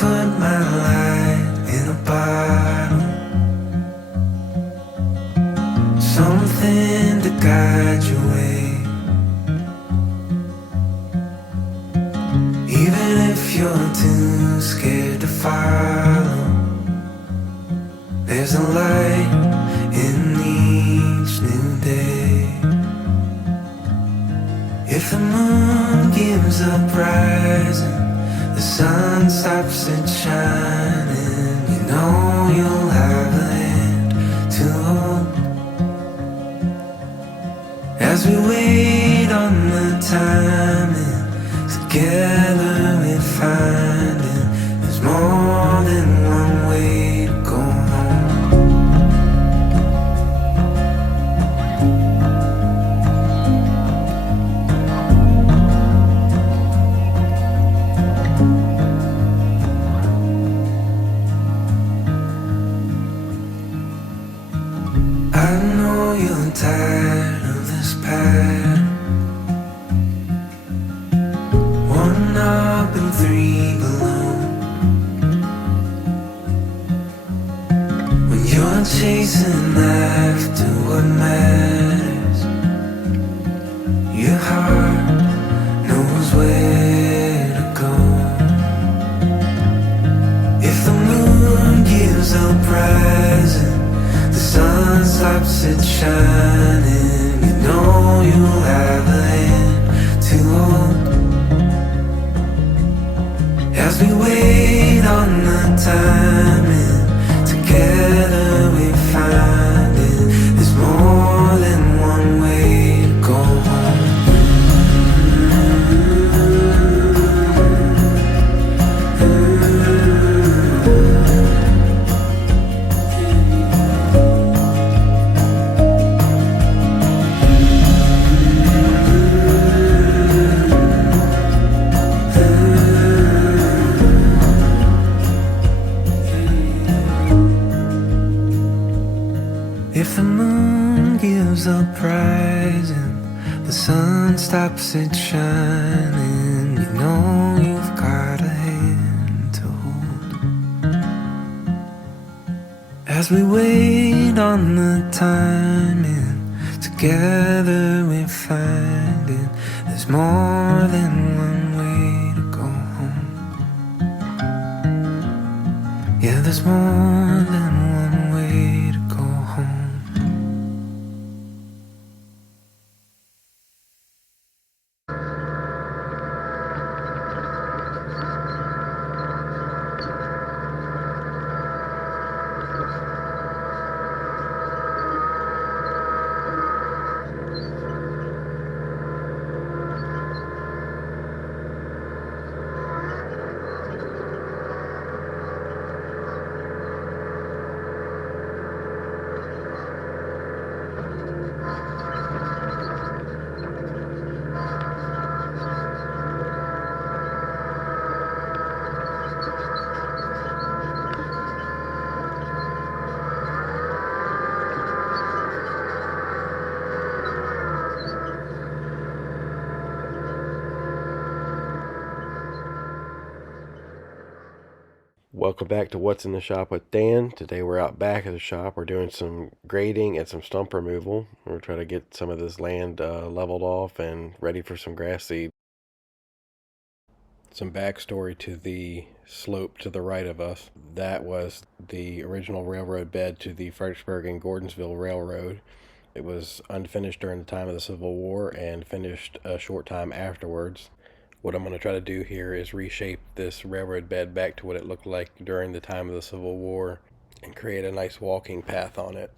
put my light in a bottle, something to guide your way. Even if you're too scared to follow, there's a light in each new day. If the moon gives up rising, the sun stops it shining, you know you'll have a hand to hold. As we wait on the timing, together we're finding there's more than one way to go home. I know you're tired of this pattern, one up and three below. When you're chasing after what matters, your heart knows where to go. If the moon gives up rising, the sun stops it shining, you know you'll have a hand to hold. As we wait on the timing, together we find it, there's more than one way to go home. If the moon gives up rising, the sun stops it shining, you know you've got a hand to hold. As we wait on the timing, together we're finding there's more than one way to go home. Yeah, there's more than one way to go home. Welcome back to What's in the Shop with Dan. Today we're out back of the shop. We're doing some grading and some stump removal. We're trying to get some of this land leveled off and ready for some grass seed. Some backstory to the slope to the right of us. That was the original railroad bed to the Fredericksburg and Gordonsville Railroad. It was unfinished during the time of the Civil War and finished a short time afterwards. What I'm going to try to do here is reshape this railroad bed back to what it looked like during the time of the Civil War and create a nice walking path on it.